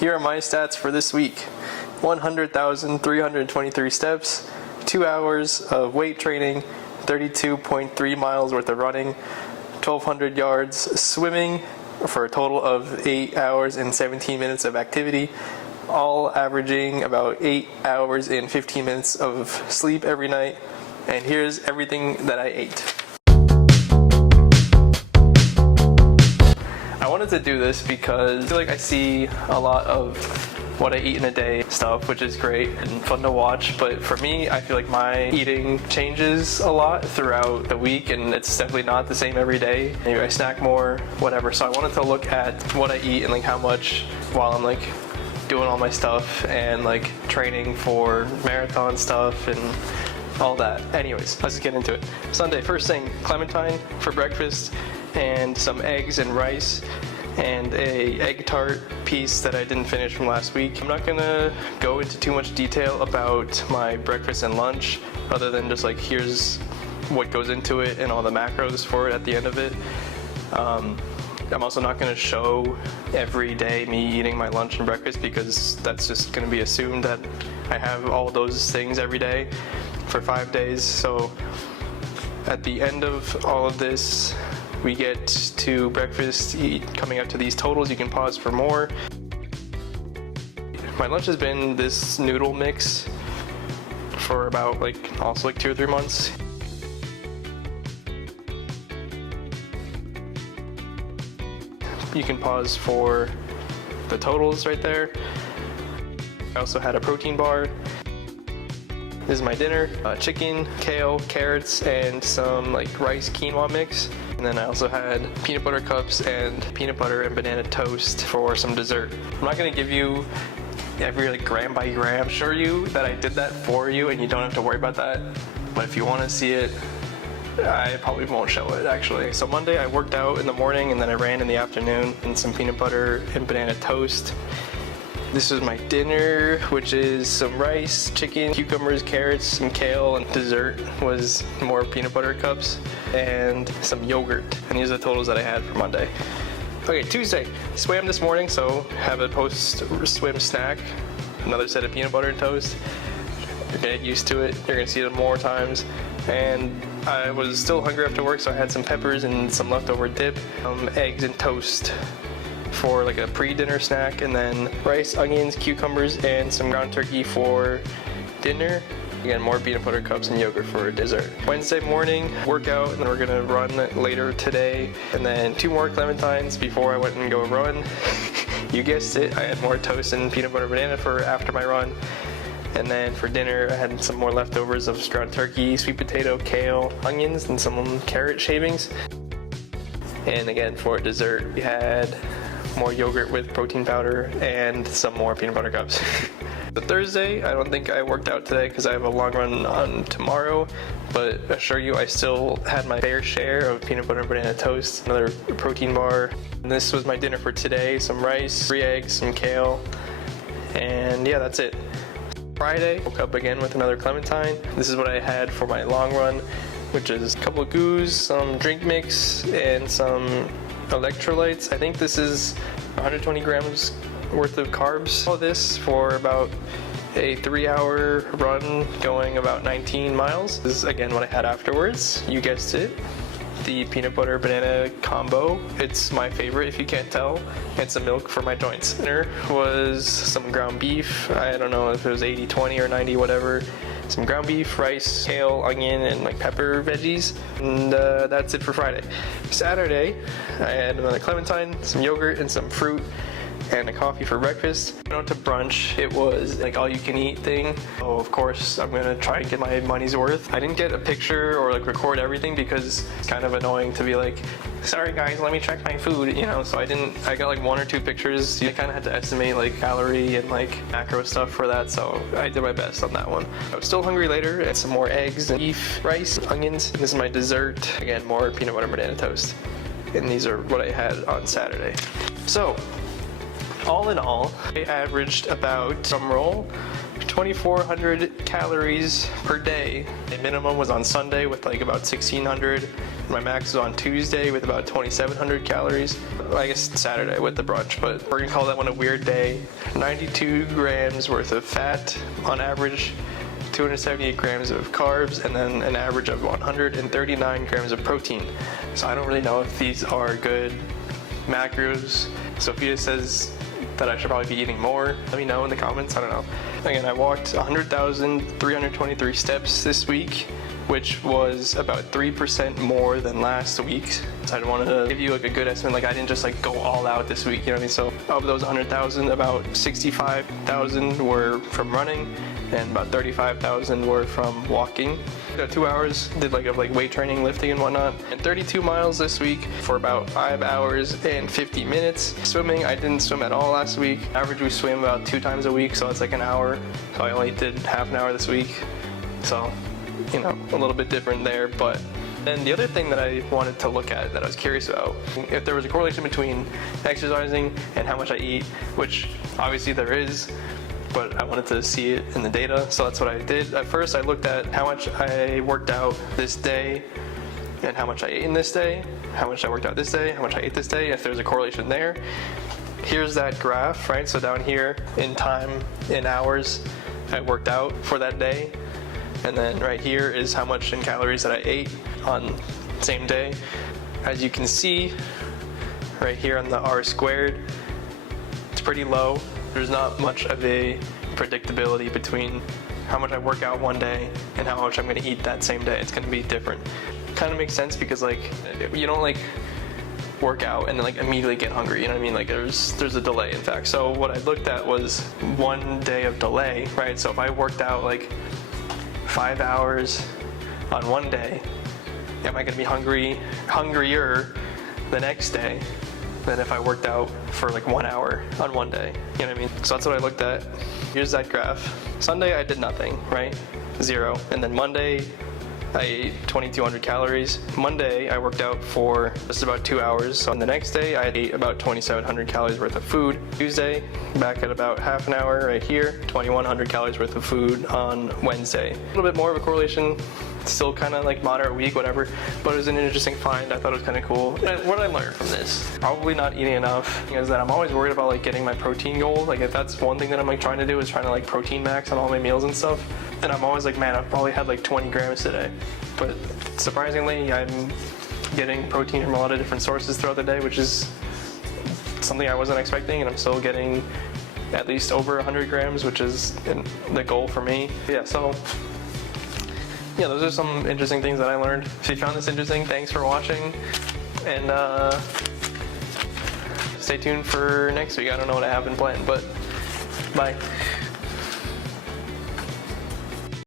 Here are my stats for this week. 100,323 steps, 2 hours of weight training, 32.3 miles worth of running, 1,200 yards swimming for a total of 8 hours and 17 minutes of activity, all averaging about 8 hours and 15 minutes of sleep every night. And here's everything that I ate. I wanted to do this because I feel like I see a lot of what I eat in a day stuff, which is great and fun to watch, but for me, I feel like my eating changes a lot throughout the week, and it's definitely not the same every day. Maybe I snack more, whatever. So I wanted to look at what I eat and like how much while I'm like doing all my stuff and like training for marathon stuff and all that. Anyways, let's just get into it. Sunday, first thing, clementine for breakfast and some eggs and rice and a egg tart piece that I didn't finish from last week. I'm not gonna go into too much detail about my breakfast and lunch other than just like here's what goes into it and all the macros for it at the end of it. I'm also not going to show every day me eating my lunch and breakfast because that's just going to be assumed that I have all those things every day for 5 days. So at the end of all of this, we get to breakfast, coming up to these totals. You can pause for more. My lunch has been this noodle mix for about also 2 or 3 months. You can pause for the totals right there. I also had a protein bar. This is my dinner, chicken, kale, carrots, and some rice quinoa mix. And then I also had peanut butter cups and peanut butter and banana toast for some dessert. I'm not gonna give you every gram by gram, show you that I did that for you and you don't have to worry about that. But if you wanna see it, I probably won't show it actually. So Monday I worked out in the morning and then I ran in the afternoon and some peanut butter and banana toast. This was my dinner, which is some rice, chicken, cucumbers, carrots, some kale, and dessert was more peanut butter cups and some yogurt. And these are the totals that I had for Monday. Okay, Tuesday, swam this morning, so have a post-swim snack, another set of peanut butter and toast. You're gonna get used to it, you're gonna see it more times. And I was still hungry after work, so I had some peppers and some leftover dip, eggs and toast for a pre-dinner snack, and then rice, onions, cucumbers, and some ground turkey for dinner. Again, more peanut butter cups and yogurt for dessert. Wednesday morning, workout, and then we're gonna run later today. And then 2 more clementines before I went and go run. You guessed it, I had more toast and peanut butter banana for after my run. And then for dinner, I had some more leftovers of ground turkey, sweet potato, kale, onions, and some carrot shavings. And again, for dessert, we had more yogurt with protein powder and some more peanut butter cups. The Thursday, I don't think I worked out today because I have a long run on tomorrow, but I assure you I still had my fair share of peanut butter and banana toast, another protein bar. And this was my dinner for today, some rice, 3 eggs, some kale, and yeah, that's it. Friday, woke up again with another clementine. This is what I had for my long run, which is a couple of goos, some drink mix, and some electrolytes. I think this is 120 grams worth of carbs. All this for about a 3-hour run going about 19 miles. This is again what I had afterwards. You guessed it. The peanut butter banana combo. It's my favorite if you can't tell. And some milk for my joints. Dinner was some ground beef. I don't know if it was 80-20 or 90 whatever. Some ground beef, rice, kale, onion, and pepper veggies. And that's it for Friday. Saturday, I had another clementine, some yogurt, and some fruit, and a coffee for breakfast. Went out to brunch. It was all you can eat thing. So of course I'm gonna try and get my money's worth. I didn't get a picture or record everything because it's kind of annoying to be sorry guys, let me check my food, so I got 1 or 2 pictures. You kind of had to estimate calorie and macro stuff for that, so I did my best on that one. I was still hungry later. I had some more eggs and beef, rice, onions. And this is my dessert. Again, more peanut butter banana toast. And these are what I had on Saturday. So, all in all, I averaged about, drum roll, 2,400 calories per day. The minimum was on Sunday with about 1,600, My max is on Tuesday with about 2,700 calories. I guess Saturday with the brunch, but we're gonna call that one a weird day. 92 grams worth of fat on average, 278 grams of carbs, and then an average of 139 grams of protein. So I don't really know if these are good macros. Sophia says that I should probably be eating more. Let me know in the comments, I don't know. Again, I walked 100,323 steps this week, which was about 3% more than last week. So I wanted to give you like a good estimate, like I didn't just like go all out this week, you know what I mean? So of those 100,000, about 65,000 were from running and about 35,000 were from walking. 2 hours, did like weight training, lifting and whatnot. And 32 miles this week for about 5 hours and 50 minutes. Swimming, I didn't swim at all last week. Average we swim about 2 times a week, so it's like an hour. So I only did half an hour this week. So, you know, a little bit different there. But then the other thing that I wanted to look at, that I was curious about, if there was a correlation between exercising and how much I eat, which obviously there is, but I wanted to see it in the data, so that's what I did. At first I looked at how much I worked out this day and how much I ate in this day, how much I worked out this day, how much I ate this day, if there's a correlation there. Here's that graph, right? So down here in time, in hours, I worked out for that day. And then right here is how much in calories that I ate on the same day. As you can see, right here on the R squared, it's pretty low. There's not much of a predictability between how much I work out one day and how much I'm gonna eat that same day. It's gonna be different. Kind of makes sense because like, you don't like work out and then like immediately get hungry, you know what I mean? Like there's a delay in fact. So what I looked at was 1 day of delay, right? So if I worked out like 5 hours on one day, am I gonna be hungrier the next day than if I worked out for like 1 hour on one day, you know what I mean? So that's what I looked at. Here's that graph. Sunday I did nothing, right? 0. And then Monday I ate 2,200 calories. Monday I worked out for just about 2 hours. So on the next day I ate about 2,700 calories worth of food. Tuesday, back at about half an hour right here, 2,100 calories worth of food on Wednesday. A little bit more of a correlation. Still kind of like moderate week, whatever, but it was an interesting find. I thought it was kind of cool. What did I learn from this? Probably not eating enough, is that I'm always worried about like getting my protein goal. Like if that's one thing that I'm like trying to do, is trying to like protein max on all my meals and stuff. And I'm always like, man, I've probably had like 20 grams today. But surprisingly, I'm getting protein from a lot of different sources throughout the day, which is something I wasn't expecting, and I'm still getting at least over 100 grams, which is the goal for me. Yeah, so yeah, those are some interesting things that I learned. If you found this interesting, thanks for watching, and stay tuned for next week. I don't know what I have in plan, but bye.